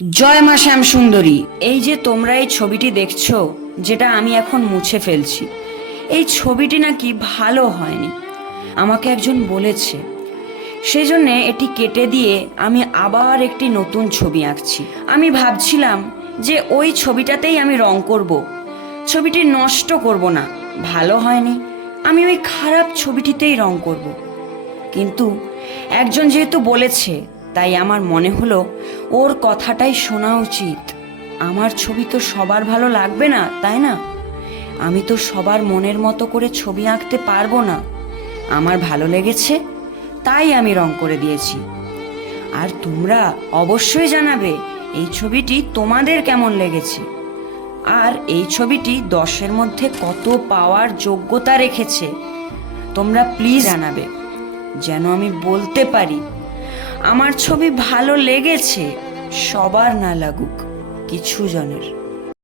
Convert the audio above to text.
জয় মা শ্যাম সুন্দরী। এই যে তোমরা এই ছবিটি দেখছো, যেটা আমি এখন মুছে ফেলছি, এই ছবিটি নাকি ভালো হয়নি, আমাকে একজন বলেছে। সেই জন্য এটি কেটে দিয়ে আমি আবার একটি নতুন ছবি আঁকছি। আমি ভাবছিলাম যে ওই ছবিটাতেই আমি রং করব, ছবিটি নষ্ট করব না। ভালো হয়নি, আমি ওই খারাপ ছবিটিতেই রং করব। কিন্তু একজন যেহেতু বলেছে, তাই আমার মনে হলো ওর কথাটাই শোনা উচিত। আমার ছবি তো সবার ভালো লাগবে না, তাই না? আমি তো সবার মনের মতো করে ছবি আঁকতে পারবো না। আমার ভালো লেগেছে, তাই আমি রং করে দিয়েছি। আর তোমরা অবশ্যই জানাবে এই ছবিটি তোমাদের কেমন লেগেছে, আর এই ছবিটি 10-এর মধ্যে কত পাওয়ার যোগ্যতা রেখেছে। তোমরা প্লিজ জানাবে, যেন আমি বলতে পারি আমার ছবি ভালো লেগেছে। সবার না লাগুক, কিছু জনের।